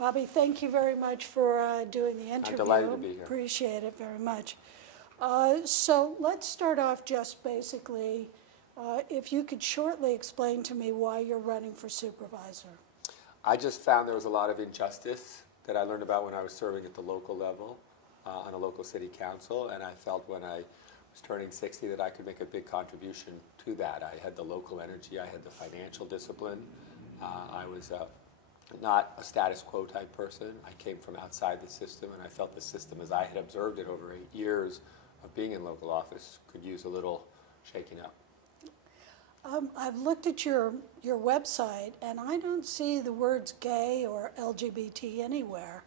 Bobby, thank you very much for doing the interview. I'm delighted to be here. Appreciate it very much. So let's start off just basically, if you could shortly explain to me why you're running for supervisor. I just found there was a lot of injustice that I learned about when I was serving at the local level on a local city council, and I felt when I was turning 60 that I could make a big contribution to that. I had the local energy, I had the financial discipline. I was not a status quo type person. I came from outside the system, and I felt the system, as I had observed it over 8 years of being in local office, could use a little shaking up. I've looked at your website, and I don't see the words gay or LGBT anywhere.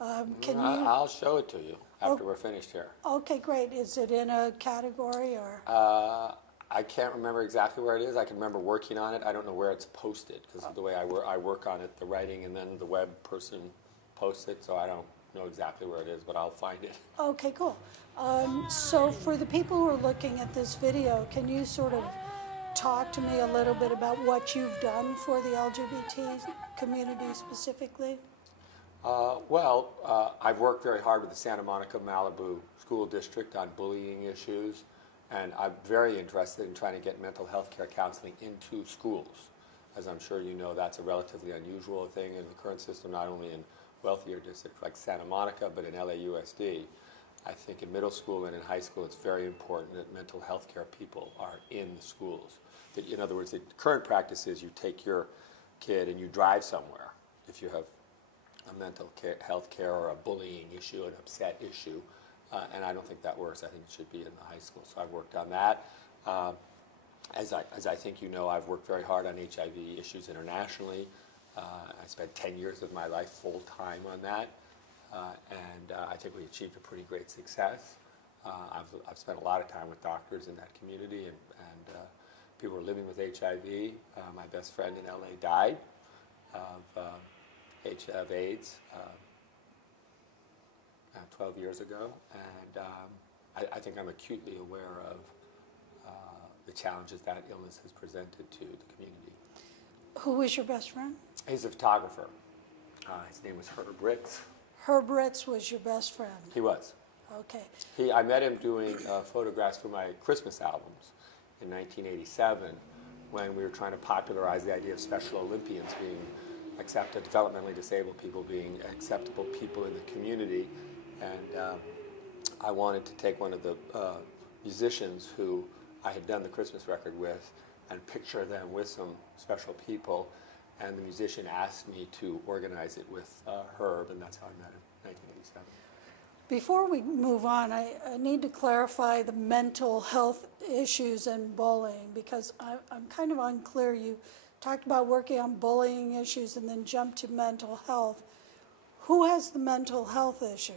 I'll show it to you after we're finished here. Okay, great. Is it in a category or? I can't remember exactly where it is. I can remember working on it. I don't know where it's posted because of the way I work on it, the writing, and then the web person posts it, so I don't know exactly where it is, but I'll find it. Okay, cool. So for the people who are looking at this video, can you sort of talk to me a little bit about what you've done for the LGBT community specifically? I've worked very hard with the Santa Monica Malibu School District on bullying issues, and I'm very interested in trying to get mental health care counseling into schools. As I'm sure you know, that's a relatively unusual thing in the current system, not only in wealthier districts like Santa Monica, but in LAUSD. I think in middle school and in high school, it's very important that mental health care people are in the schools. That, in other words, the current practice is you take your kid and you drive somewhere if you have a mental health care or a bullying issue, an upset issue, and I don't think that works. I think it should be in the high school. So I've worked on that. As I think you know, I've worked very hard on HIV issues internationally. I spent 10 years of my life full-time on that, and I think we achieved a pretty great success. I've spent a lot of time with doctors in that community, and people who are living with HIV. My best friend in LA died of AIDS 12 years ago, and I think I'm acutely aware of the challenges that illness has presented to the community. Who was your best friend? He's a photographer. His name was Herb Ritz. Herb Ritz was your best friend? He was. Okay. I met him doing photographs for my Christmas albums in 1987 when we were trying to popularize the idea of Special Olympians being accepted, developmentally disabled people being acceptable people in the community. And I wanted to take one of the musicians who I had done the Christmas record with and picture them with some special people. And the musician asked me to organize it with Herb, and that's how I met him in 1987. Before we move on, I need to clarify the mental health issues and bullying, because I'm kind of unclear. You talked about working on bullying issues and then jumped to mental health. Who has the mental health issue?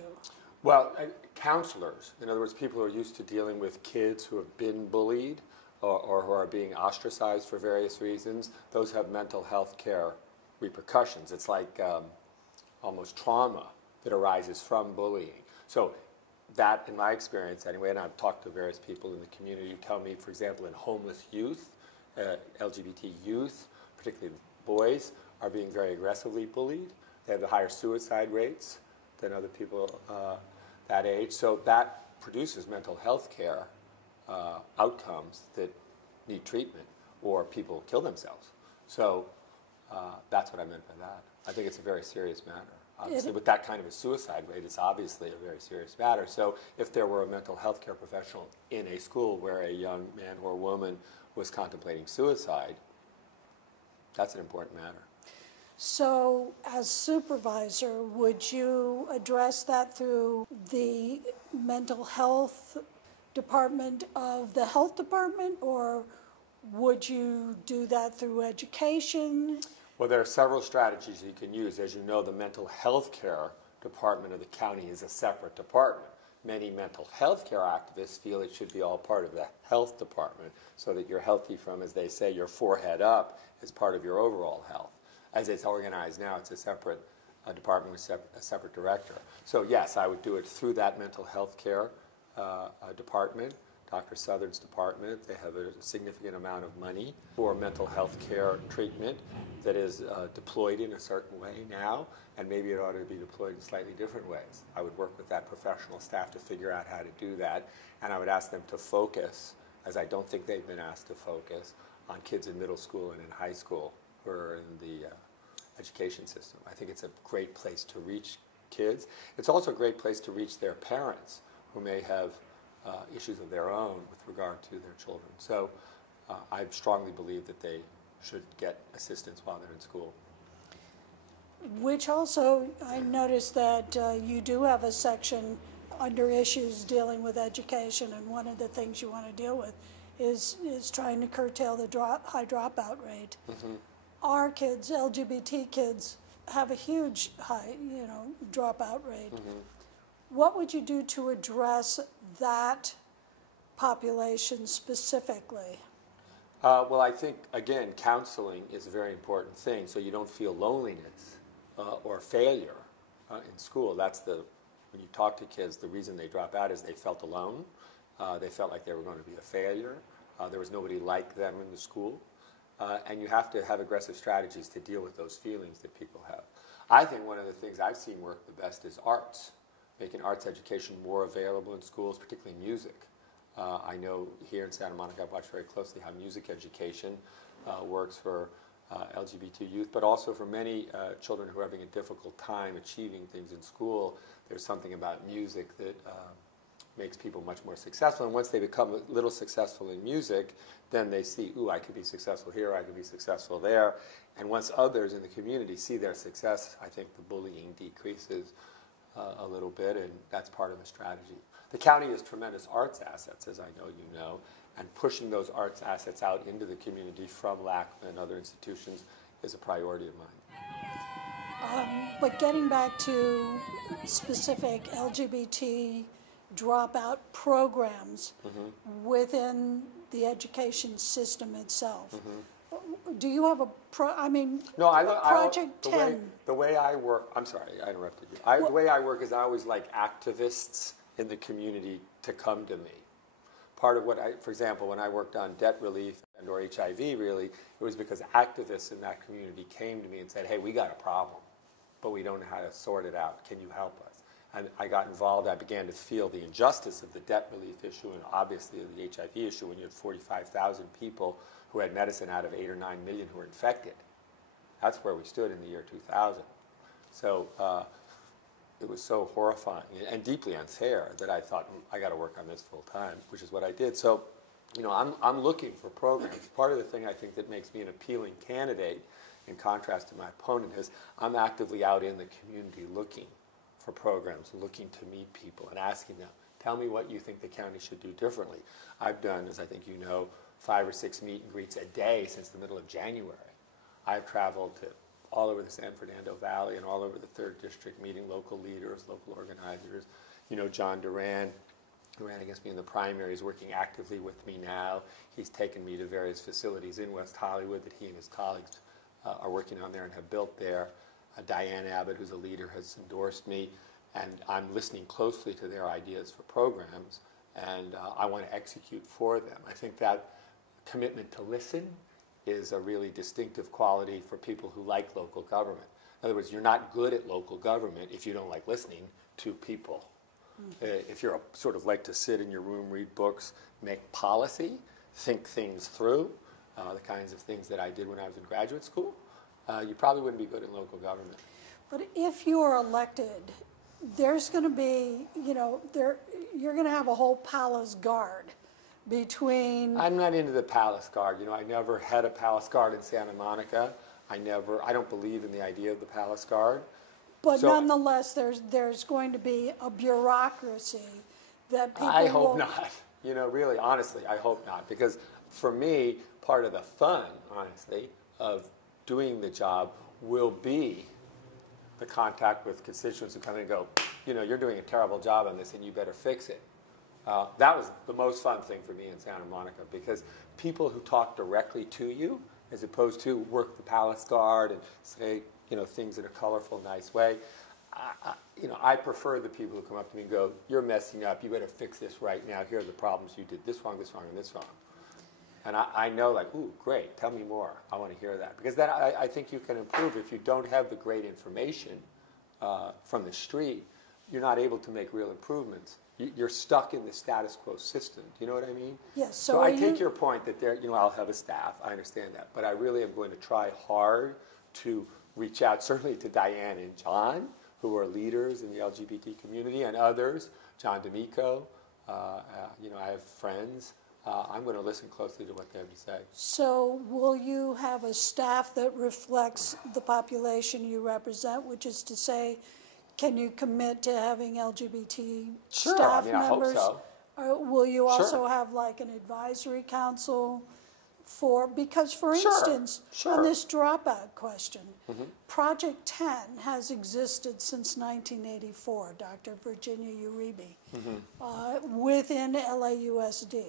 Well, counselors. In other words, people who are used to dealing with kids who have been bullied or who are being ostracized for various reasons. Those have mental health care repercussions. It's like almost trauma that arises from bullying. So that, in my experience anyway, and I've talked to various people in the community who tell me, for example, in homeless youth, LGBT youth, particularly boys, are being very aggressively bullied. They have the higher suicide rates than other people that age. So that produces mental health care outcomes that need treatment, or people kill themselves. So that's what I meant by that. I think it's a very serious matter. Obviously, with that kind of a suicide rate, it's obviously a very serious matter. So if there were a mental health care professional in a school where a young man or woman was contemplating suicide, that's an important matter. So as supervisor, would you address that through the mental health department of the health department, or would you do that through education? Well, there are several strategies you can use. As you know, the mental health care department of the county is a separate department. Many mental health care activists feel it should be all part of the health department so that you're healthy from, as they say, your forehead up as part of your overall health. As it's organized now, it's a separate department with a separate director. So yes, I would do it through that mental health care department. Dr. Southern's department. They have a significant amount of money for mental health care treatment that is deployed in a certain way now, and maybe it ought to be deployed in slightly different ways. I would work with that professional staff to figure out how to do that, and I would ask them to focus, as I don't think they've been asked to focus, on kids in middle school and in high school who are in the education system. I think it's a great place to reach kids. It's also a great place to reach their parents who may have issues of their own with regard to their children. So I strongly believe that they should get assistance while they're in school. Which also, I noticed that you do have a section under issues dealing with education, and one of the things you want to deal with is trying to curtail the high dropout rate. Mm-hmm. Our kids, LGBT kids, have a huge high, dropout rate. Mm-hmm. What would you do to address that population specifically? Well, I think, again, counseling is a very important thing, so you don't feel loneliness or failure in school. When you talk to kids, the reason they drop out is they felt alone. They felt like they were going to be a failure. There was nobody like them in the school. And you have to have aggressive strategies to deal with those feelings that people have. I think one of the things I've seen work the best is arts, making arts education more available in schools, particularly music. I know here in Santa Monica, I've watched very closely how music education works for LGBT youth, but also for many children who are having a difficult time achieving things in school. There's something about music that makes people much more successful. And once they become a little successful in music, then they see, ooh, I could be successful here, I could be successful there. And once others in the community see their success, I think the bullying decreases a little bit, and that's part of the strategy. The county has tremendous arts assets, as I know you know, and pushing those arts assets out into the community from LACMA and other institutions is a priority of mine. But getting back to specific LGBT dropout programs within the education system itself, do you have a Project 10? The way I work, I'm sorry, I interrupted you. The way I work is I always like activists in the community to come to me. Part of what for example, when I worked on debt relief and or HIV really, it was because activists in that community came to me and said, hey, we got a problem, but we don't know how to sort it out. Can you help us? And I got involved. I began to feel the injustice of the debt relief issue and obviously of the HIV issue when you had 45,000 people who had medicine out of 8 or 9 million who were infected. That's where we stood in the year 2000. So it was so horrifying and deeply unfair that I thought, I got to work on this full time, which is what I did. So, I'm looking for programs. Part of the thing I think that makes me an appealing candidate, in contrast to my opponent, is I'm actively out in the community looking for programs, looking to meet people and asking them, tell me what you think the county should do differently. I've done, as I think you know, 5 or 6 meet and greets a day since the middle of January. I've traveled to all over the San Fernando Valley and all over the 3rd District, meeting local leaders, local organizers. John Duran, who ran against me in the primary, is working actively with me now. He's taken me to various facilities in West Hollywood that he and his colleagues are working on there and have built there. Diane Abbott, who's a leader, has endorsed me, and I'm listening closely to their ideas for programs, and I want to execute for them. I think that commitment to listen is a really distinctive quality for people who like local government. In other words, you're not good at local government if you don't like listening to people. If you're sort of like to sit in your room, read books, make policy, think things through, the kinds of things that I did when I was in graduate school, you probably wouldn't be good in local government. But if you're elected, there's going to be, you're going to have a whole palace guard between... I'm not into the palace guard. I never had a palace guard in Santa Monica. I don't believe in the idea of the palace guard. But nonetheless, there's going to be a bureaucracy that people I hope not. Really, honestly, I hope not. Because for me, part of the fun, honestly, of doing the job will be the contact with constituents who come in and go, you're doing a terrible job on this and you better fix it. That was the most fun thing for me in Santa Monica, because people who talk directly to you, as opposed to work the palace guard and say, things in a colorful, nice way, I prefer the people who come up to me and go, "You're messing up. You better fix this right now. Here are the problems. You did this wrong, and this wrong." And I know, like, ooh, great. Tell me more. I want to hear that, because then I think you can improve. If you don't have the great information from the street, you're not able to make real improvements. You're stuck in the status quo system. Do you know what I mean? Yes. So I take your point that I'll have a staff. I understand that, but I really am going to try hard to reach out, certainly to Diane and John, who are leaders in the LGBT community, and others. John D'Amico. I have friends. I'm going to listen closely to what they have to say. So will you have a staff that reflects the population you represent, which is to say, can you commit to having LGBT staff members? I hope so. Or will you also have like an advisory council because for instance, on this dropout question, Project 10 has existed since 1984, Dr. Virginia Uribe, within LAUSD.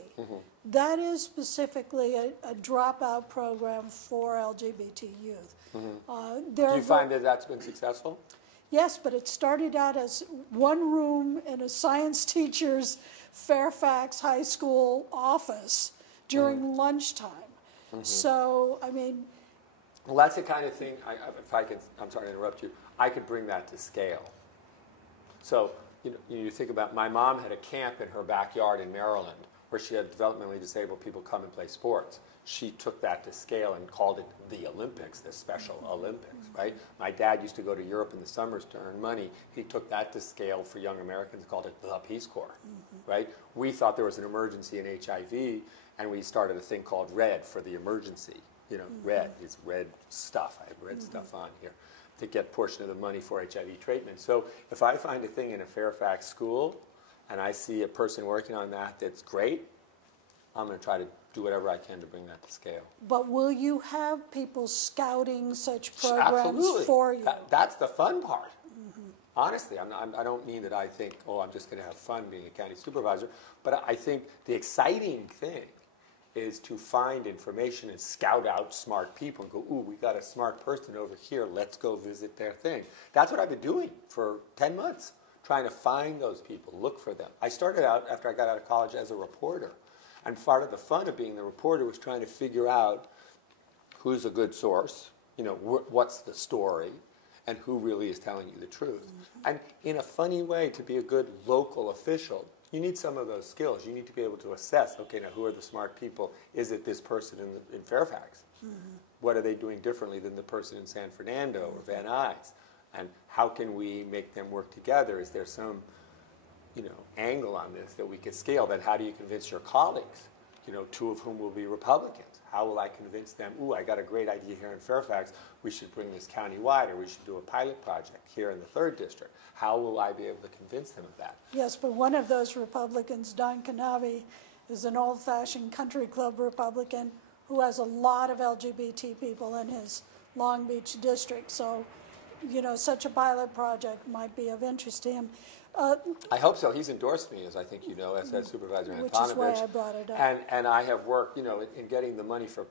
That is specifically a dropout program for LGBT youth. Do you find that that's been successful? Yes, but it started out as one room in a science teacher's Fairfax High School office during lunchtime. So, I mean... Well, that's the kind of thing, I'm sorry to interrupt you, I could bring that to scale. So, you think about, my mom had a camp in her backyard in Maryland where she had developmentally disabled people come and play sports. She took that to scale and called it the Olympics, the Special Olympics, right? My dad used to go to Europe in the summers to earn money. He took that to scale for young Americans, called it the Peace Corps, right? We thought there was an emergency in HIV, and we started a thing called RED for the emergency. RED is red stuff. I have red stuff on here to get a portion of the money for HIV treatment. So if I find a thing in a Fairfax school and I see a person working on that that's great, I'm going to try to do whatever I can to bring that to scale. But will you have people scouting such programs Absolutely. For you? That's the fun part. Honestly, I don't mean that I think, I'm just going to have fun being a county supervisor, but I think the exciting thing is to find information and scout out smart people and go, ooh, we got a smart person over here, let's go visit their thing. That's what I've been doing for 10 months, trying to find those people, look for them. I started out, after I got out of college, as a reporter. And part of the fun of being the reporter was trying to figure out who's a good source, what's the story, and who really is telling you the truth. And in a funny way, to be a good local official, you need some of those skills. You need to be able to assess, okay, now who are the smart people? Is it this person in Fairfax? What are they doing differently than the person in San Fernando or Van Nuys? And how can we make them work together? Is there some angle on this that we could scale? Then how do you convince your colleagues, two of whom will be Republicans? How will I convince them, ooh, I got a great idea here in Fairfax, we should bring this countywide, or we should do a pilot project here in the 3rd District? How will I be able to convince them of that? Yes, but one of those Republicans, Don Knabe, is an old-fashioned country club Republican who has a lot of LGBT people in his Long Beach district. So, such a pilot project might be of interest to him. I hope so. He's endorsed me, as I think you know, as head supervisor in Antonovich. Which is why I brought it up. And I have worked, in getting the money for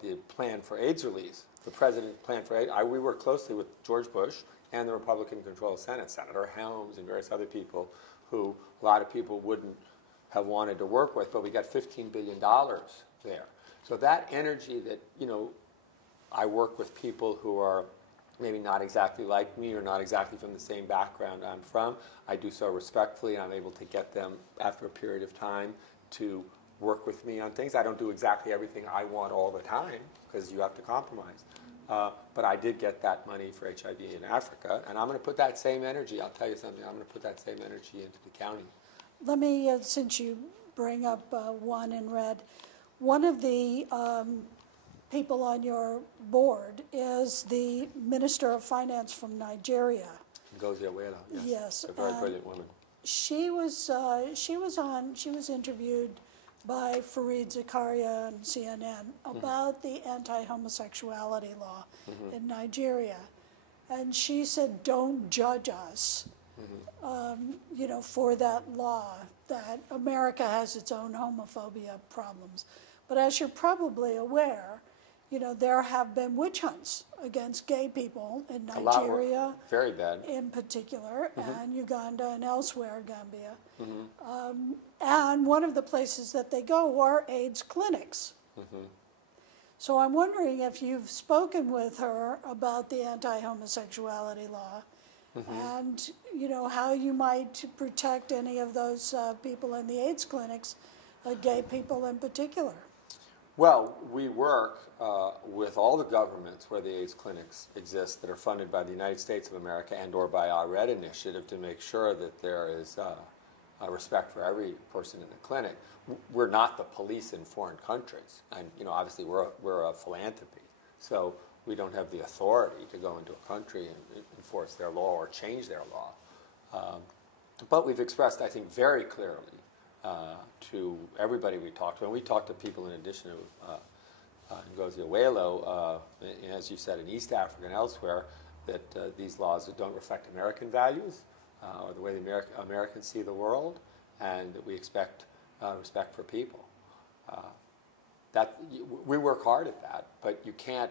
the plan for AIDS release, the president's plan for AIDS. We worked closely with George Bush and the Republican-controlled Senate, Senator Helms and various other people who a lot of people wouldn't have wanted to work with, but we got $15 billion there. So that energy that, I work with people who are maybe not exactly like me or not exactly from the same background I'm from. I do so respectfully, and I'm able to get them, after a period of time, to work with me on things. I don't do exactly everything I want all the time, because you have to compromise. But I did get that money for HIV in Africa, and I'm going to put that same energy, I'll tell you something, I'm going to put that same energy into the county. Let me, since you bring up one in red, one of the people on your board is the Minister of Finance from Nigeria. Ngozi Awela, yes. A very brilliant woman. She was interviewed by Fareed Zakaria on CNN about the anti-homosexuality law in Nigeria. And she said, don't judge us, for that law, that America has its own homophobia problems. But as you're probably aware, there have been witch hunts against gay people in A lot were Nigeria, very bad. in particular, and Uganda and elsewhere, Gambia. And one of the places that they go are AIDS clinics. So I'm wondering if you've spoken with her about the anti-homosexuality law and, how you might protect any of those people in the AIDS clinics, gay people in particular. Well, we work with all the governments where the AIDS clinics exist that are funded by the United States of America and or by our RED initiative to make sure that there is a respect for every person in the clinic. We're not the police in foreign countries, and obviously we're a philanthropy, so we don't have the authority to go into a country and enforce their law or change their law. But we've expressed, I think, very clearly to everybody we talked to, and we talked to people in addition to Ngozi Awelo, as you said, in East Africa and elsewhere, that these laws don't reflect American values or the way the Americans see the world, and that we expect respect for people. We work hard at that, but you can't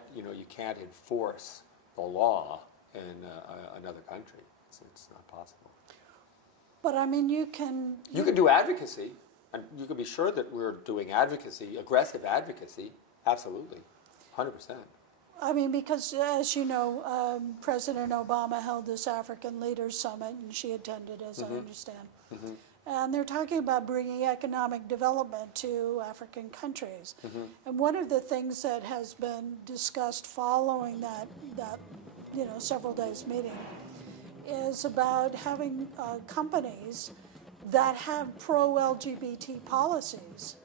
enforce the law in another country. It's not possible. But I mean, you can do advocacy, and you can be sure that we're doing advocacy, aggressive advocacy, absolutely, 100%. I mean, because as you know, President Obama held this African Leaders Summit, and she attended, as I understand. And they're talking about bringing economic development to African countries. And one of the things that has been discussed following that several days meeting is about having companies that have pro-LGBT policies,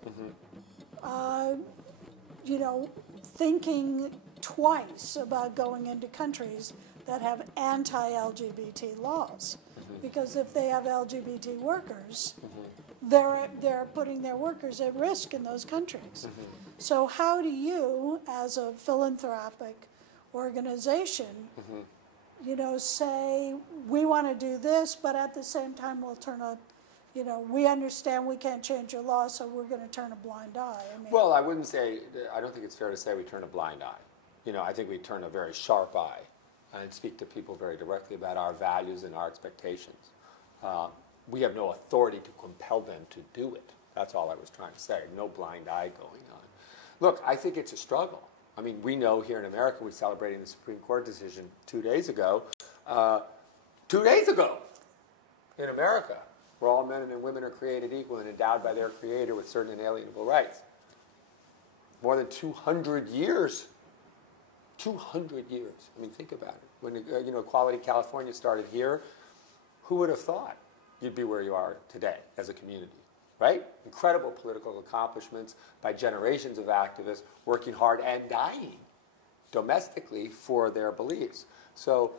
thinking twice about going into countries that have anti-LGBT laws. Because if they have LGBT workers, they're putting their workers at risk in those countries. So how do you, as a philanthropic organization, say, we want to do this, but at the same time we'll turn a, we understand we can't change your law, so we're going to turn a blind eye. I mean, well, I don't think it's fair to say we turn a blind eye. I think we turn a very sharp eye and speak to people very directly about our values and our expectations. We have no authority to compel them to do it. That's all I was trying to say. No blind eye going on. Look, I think it's a struggle. I mean, we know here in America, we're celebrating the Supreme Court decision 2 days ago. 2 days ago in America, where all men and women are created equal and endowed by their Creator with certain inalienable rights. More than 200 years. 200 years. I mean, think about it. When Equality California started here, who would have thought you'd be where you are today as a community, right? Incredible political accomplishments by generations of activists working hard and dying domestically for their beliefs. So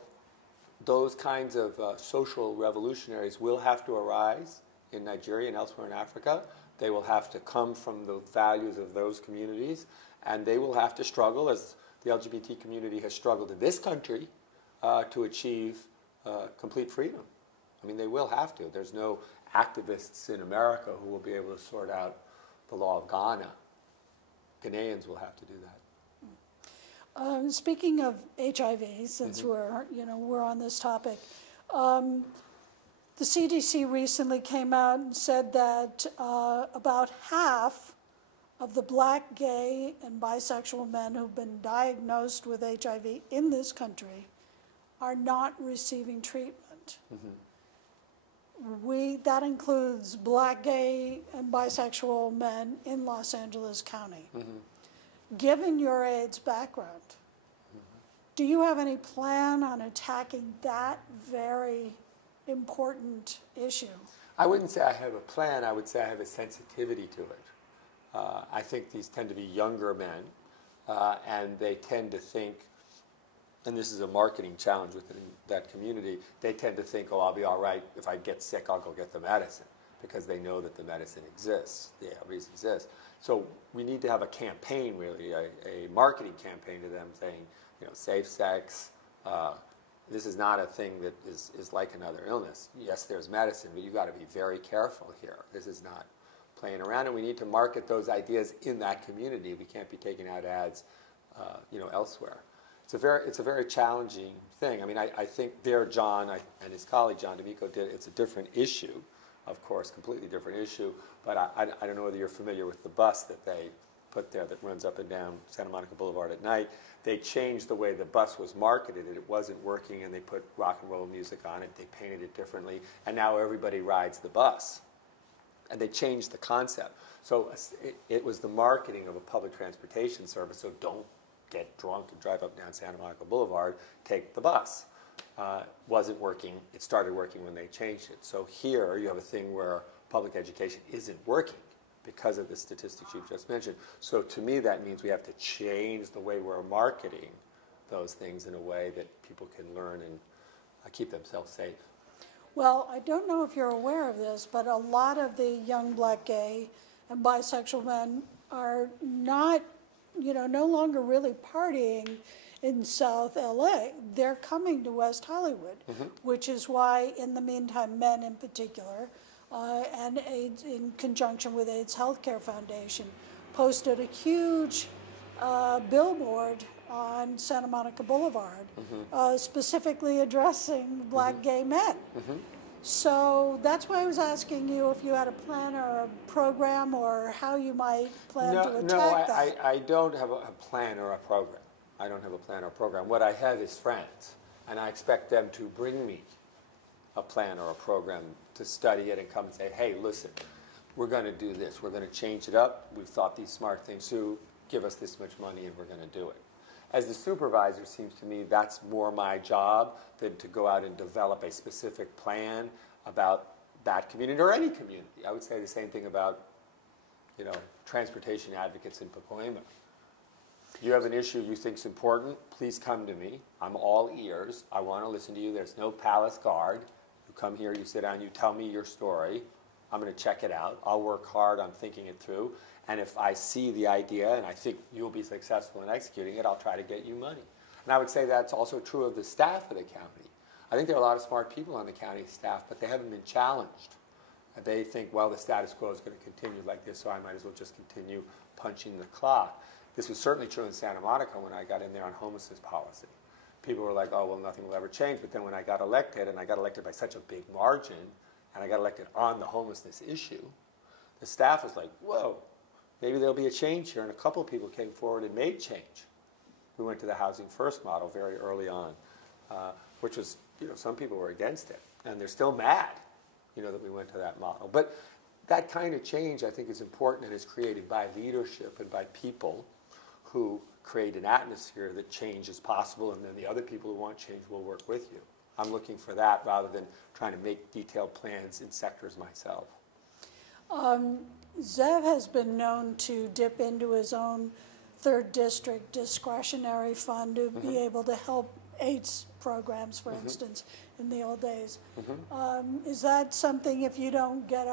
those kinds of social revolutionaries will have to arise in Nigeria and elsewhere in Africa. They will have to come from the values of those communities, and they will have to struggle, as the LGBT community has struggled in this country, to achieve complete freedom. I mean, they will have to. There's no activists in America who will be able to sort out the law of Ghana. Ghanaians will have to do that. Speaking of HIV, since we're on this topic, the CDC recently came out and said that about half of the Black, gay, and bisexual men who've been diagnosed with HIV in this country are not receiving treatment. That includes Black, gay, and bisexual men in Los Angeles County. Given your AIDS background, do you have any plan on attacking that very important issue? I wouldn't say I have a plan. I would say I have a sensitivity to it. I think these tend to be younger men, and they tend to think, and this is a marketing challenge within that community, they tend to think, oh, I'll be all right. If I get sick, I'll go get the medicine, because they know that the medicine exists, the ARVs exist. So we need to have a campaign, really, a marketing campaign to them saying, safe sex, this is not a thing that is like another illness. Yes, there's medicine, but you've got to be very careful here. This is not playing around, and we need to market those ideas in that community. We can't be taking out ads elsewhere. It's a very challenging thing. I mean, I think John and his colleague John D'Amico did. It's a different issue, of course, completely different issue. But I don't know whether you're familiar with the bus that they put there that runs up and down Santa Monica Boulevard at night. They changed the way the bus was marketed. It wasn't working, and they put rock and roll music on it. They painted it differently, and now everybody rides the bus. And they changed the concept. So it was the marketing of a public transportation service. So don't get drunk and drive up and down Santa Monica Boulevard. Take the bus. Wasn't working. It started working when they changed it. So here you have a thing where public education isn't working because of the statistics you just mentioned. So to me, that means we have to change the way we're marketing those things in a way that people can learn and keep themselves safe. Well, I don't know if you're aware of this, but a lot of the young black, gay, and bisexual men are not, no longer really partying in South LA. They're coming to West Hollywood, which is why, in the meantime, men in particular, and AIDS, in conjunction with AIDS Healthcare Foundation, posted a huge billboard on Santa Monica Boulevard, specifically addressing black gay men. So that's why I was asking you if you had a plan or a program or how you might plan to attack that. I don't have a plan or a program. I don't have a plan or a program. What I have is friends, and I expect them to bring me a plan or a program to study it and come and say, hey, listen, we're going to do this. We're going to change it up. We've thought these smart things through. Give us this much money, and we're going to do it. As the supervisor, it seems to me that's more my job than to go out and develop a specific plan about that community or any community. I would say the same thing about, transportation advocates in Pacoima. You have an issue you think is important, please come to me. I'm all ears. I want to listen to you. There's no palace guard. You come here, you sit down, you tell me your story. I'm going to check it out. I'll work hard on thinking it through. And if I see the idea and I think you'll be successful in executing it, I'll try to get you money. And I would say that's also true of the staff of the county. I think there are a lot of smart people on the county staff, but they haven't been challenged. And they think, well, the status quo is going to continue like this, so I might as well just continue punching the clock. This was certainly true in Santa Monica when I got in there on homelessness policy. People were like, oh, well, nothing will ever change. But then when I got elected, and I got elected by such a big margin, and I got elected on the homelessness issue, the staff was like, whoa, maybe there'll be a change here. And a couple of people came forward and made change. We went to the Housing First model very early on, which was, some people were against it. And they're still mad, that we went to that model. But that kind of change, I think, is important and is created by leadership and by people who create an atmosphere that change is possible, and then the other people who want change will work with you. I'm looking for that rather than trying to make detailed plans in sectors myself. Zev has been known to dip into his own 3rd District discretionary fund to be able to help AIDS programs, for instance, in the old days. Is that something, if you don't get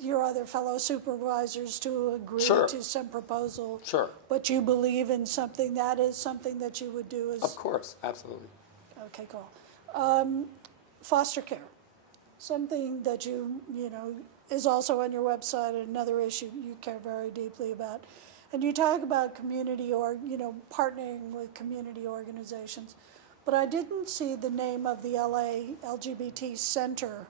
your other fellow supervisors to agree to some proposal, but you believe in something, that is something that you would do? Of course, absolutely. Okay, cool. Foster care, something that is also on your website, another issue you care very deeply about. And you talk about community or, partnering with community organizations. But I didn't see the name of the LA LGBT Center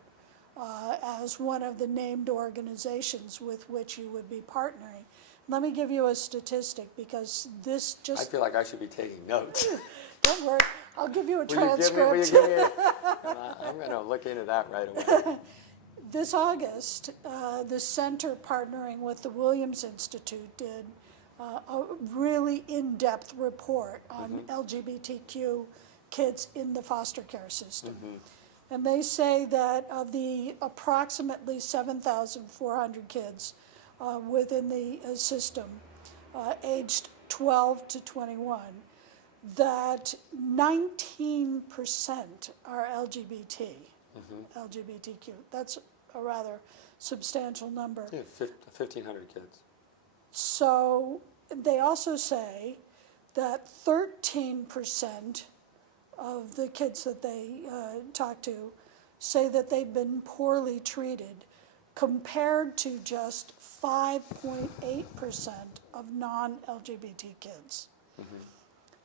as one of the named organizations with which you would be partnering. Let me give you a statistic, because this just... I feel like I should be taking notes. Don't worry. I'll give you a transcript. Will you give me I'm going to look into that right away. This August, the center partnering with the Williams Institute did a really in-depth report on LGBTQ kids in the foster care system. And they say that of the approximately 7,400 kids within the system, aged 12 to 21, that 19% are LGBTQ. That's a rather substantial number. Yeah, 1,500 kids. So they also say that 13% of the kids that they talk to say that they've been poorly treated, compared to just 5.8% of non-LGBT kids.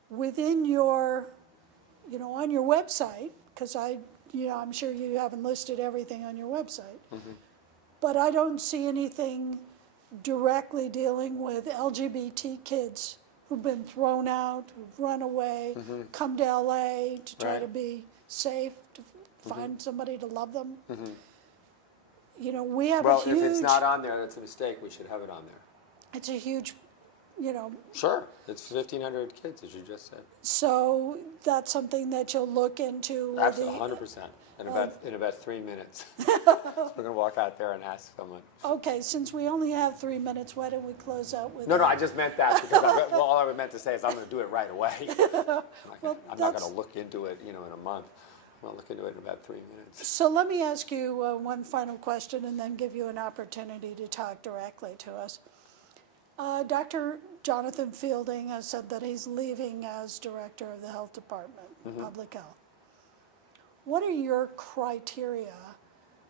Within your, on your website, because I'm sure you haven't listed everything on your website, but I don't see anything directly dealing with LGBT kids who've been thrown out, who've run away, come to LA to try to be safe, to find somebody to love them. We have a huge... Well, if it's not on there, that's a mistake. We should have it on there. It's a huge, Sure. It's 1,500 kids, as you just said. So that's something that you'll look into. Absolutely, 100%. In about 3 minutes. We're going to walk out there and ask someone. Okay, since we only have 3 minutes, why don't we close out with... No, I just meant that because all I meant to say is I'm going to do it right away. I'm not going to look into it, in a month. I'm going to look into it in about 3 minutes. So let me ask you one final question and then give you an opportunity to talk directly to us. Dr. Jonathan Fielding has said that he's leaving as director of the health department, public health. What are your criteria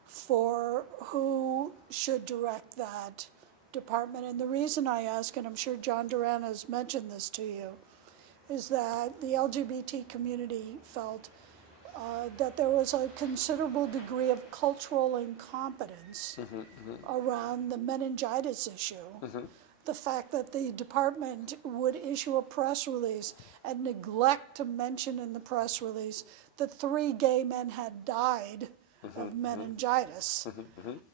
for who should direct that department? And the reason I ask, and I'm sure John Duran has mentioned this to you, is that the LGBT community felt that there was a considerable degree of cultural incompetence around the meningitis issue. The fact that the department would issue a press release and neglect to mention in the press release that 3 gay men had died of meningitis,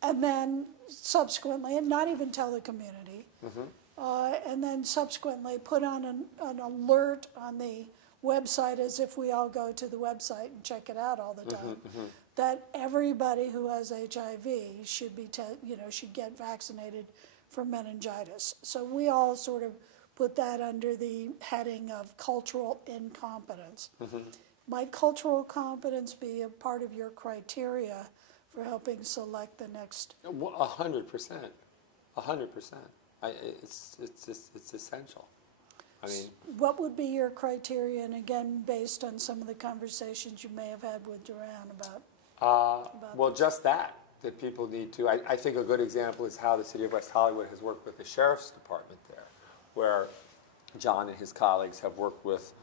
and then subsequently, and not even tell the community, and then subsequently put on an alert on the website, as if we all go to the website and check it out all the time, that everybody who has HIV should be, should get vaccinated for meningitis. So we all sort of put that under the heading of cultural incompetence. Might cultural competence be a part of your criteria for helping select the next? 100%. 100%. It's essential. I mean, what would be your criteria? And again, based on some of the conversations you may have had with Duran about well, this. just that people need to. I think a good example is how the city of West Hollywood has worked with the sheriff's department there, where John and his colleagues have worked with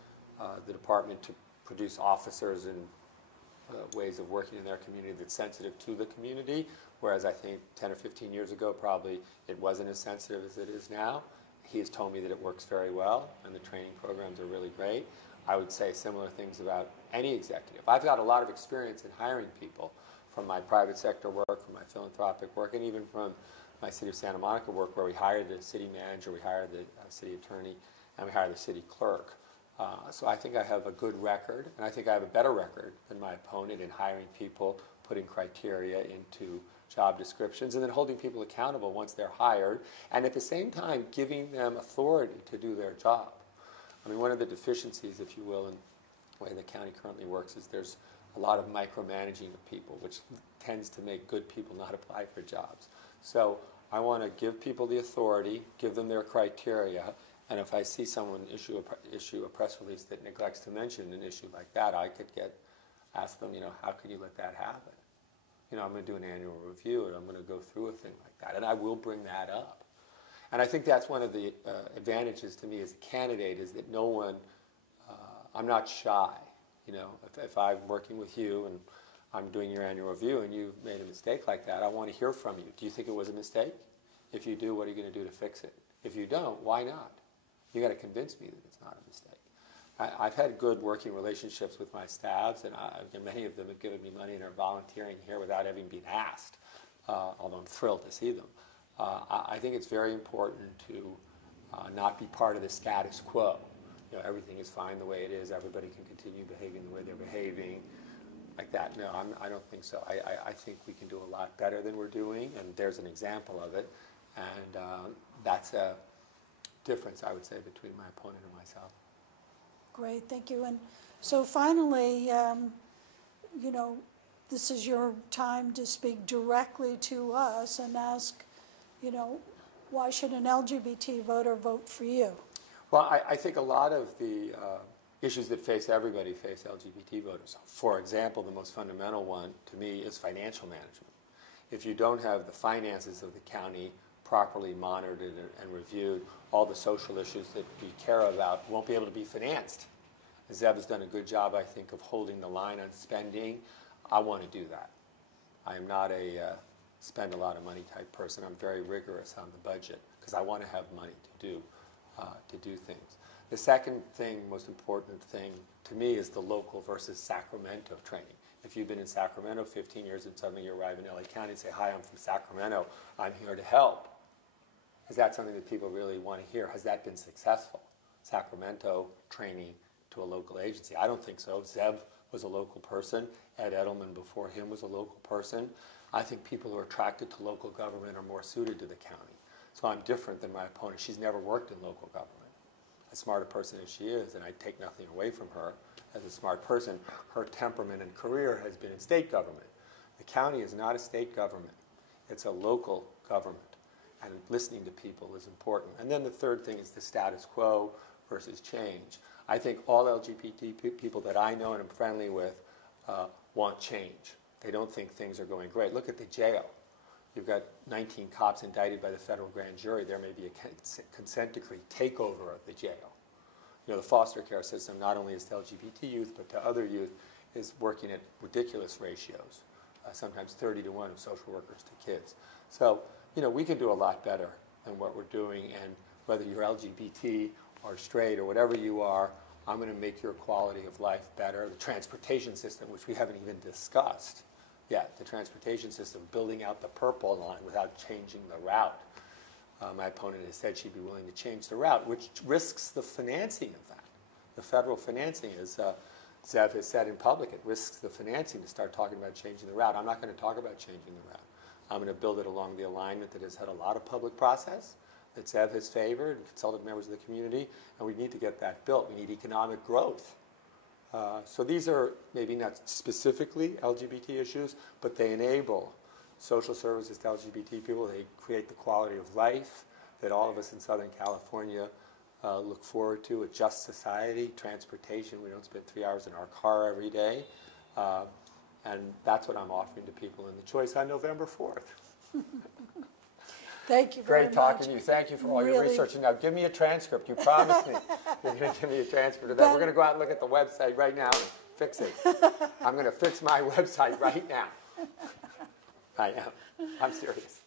the department to produce officers and ways of working in their community that's sensitive to the community, whereas I think 10 or 15 years ago probably it wasn't as sensitive as it is now. He has told me that it works very well and the training programs are really great. I would say similar things about any executive. I've got a lot of experience in hiring people from my private sector work, from my philanthropic work, and even from my City of Santa Monica work, where we hired the city manager, we hired the city attorney, and we hired the city clerk. So I think I have a good record, and I think I have a better record than my opponent in hiring people, putting criteria into job descriptions, and then holding people accountable once they're hired, and at the same time giving them authority to do their job. I mean, one of the deficiencies, if you will, in the way the county currently works is there's a lot of micromanaging of people, which tends to make good people not apply for jobs. So I want to give people the authority, give them their criteria, and if I see someone issue a press release that neglects to mention an issue like that, I could ask them, how can you let that happen? I'm going to do an annual review, and I'm going to go through a thing like that, and I will bring that up. And I think that's one of the advantages to me as a candidate is that no one, I'm not shy. If I'm working with you and I'm doing your annual review and you've made a mistake like that, I want to hear from you. Do you think it was a mistake? If you do, what are you going to do to fix it? If you don't, why not? You got to convince me that it's not a mistake. I've had good working relationships with my staffs, and many of them have given me money and are volunteering here without having been asked, although I'm thrilled to see them. I think it's very important to not be part of the status quo. Everything is fine the way it is. Everybody can continue behaving the way they're behaving, like that. No, I don't think so. I think we can do a lot better than we're doing, and there's an example of it. And that's a difference, I would say, between my opponent and myself. Great, thank you. And so finally, this is your time to speak directly to us and ask, why should an LGBT voter vote for you? Well, I think a lot of the issues that face everybody face LGBT voters. For example, the most fundamental one to me is financial management. If you don't have the finances of the county properly monitored and reviewed, all the social issues that we care about won't be able to be financed. Zev has done a good job, I think, of holding the line on spending. I want to do that. I am not a spend a lot of money type person. I'm very rigorous on the budget because I want to have money to do things. The second thing, most important thing to me, is the local versus Sacramento training. If you've been in Sacramento 15 years and suddenly you arrive in LA County and say, hi, I'm from Sacramento, I'm here to help. Is that something that people really want to hear? Has that been successful? Sacramento training to a local agency? I don't think so. Zev was a local person. Ed Edelman before him was a local person. I think people who are attracted to local government are more suited to the county. So I'm different than my opponent. She's never worked in local government. As smart a person as she is, and I take nothing away from her as a smart person, her temperament and career has been in state government. The county is not a state government. It's a local government. And listening to people is important. And then the third thing is the status quo versus change. I think all LGBT people that I know and am friendly with want change. They don't think things are going great. Look at the jail. You've got 19 cops indicted by the federal grand jury. There may be a consent decree takeover of the jail. You know, the foster care system, not only is to LGBT youth, but to other youth, is working at ridiculous ratios, sometimes 30 to 1 of social workers to kids. So, you know, we can do a lot better than what we're doing, and whether you're LGBT or straight or whatever you are, I'm going to make your quality of life better. The transportation system, which we haven't even discussed yet, the transportation system, building out the purple line without changing the route. My opponent has said she'd be willing to change the route, which risks the financing of that. The federal financing, as Zev has said in public, it risks the financing to start talking about changing the route. I'm not going to talk about changing the route. I'm going to build it along the alignment that has had a lot of public process, that Zev has favored and consulted members of the community, and we need to get that built. We need economic growth. So these are maybe not specifically LGBT issues, but they enable social services to LGBT people. They create the quality of life that all of us in Southern California look forward to, a just society, transportation. We don't spend 3 hours in our car every day. And that's what I'm offering to people in the choice on November 4th. Thank you very much. Great talking to you. Thank you for all your research. And now give me a transcript. You promised me you're going to give me a transcript of that. We're going to go out and look at the website right now and fix it. I'm going to fix my website right now. I am. I'm serious.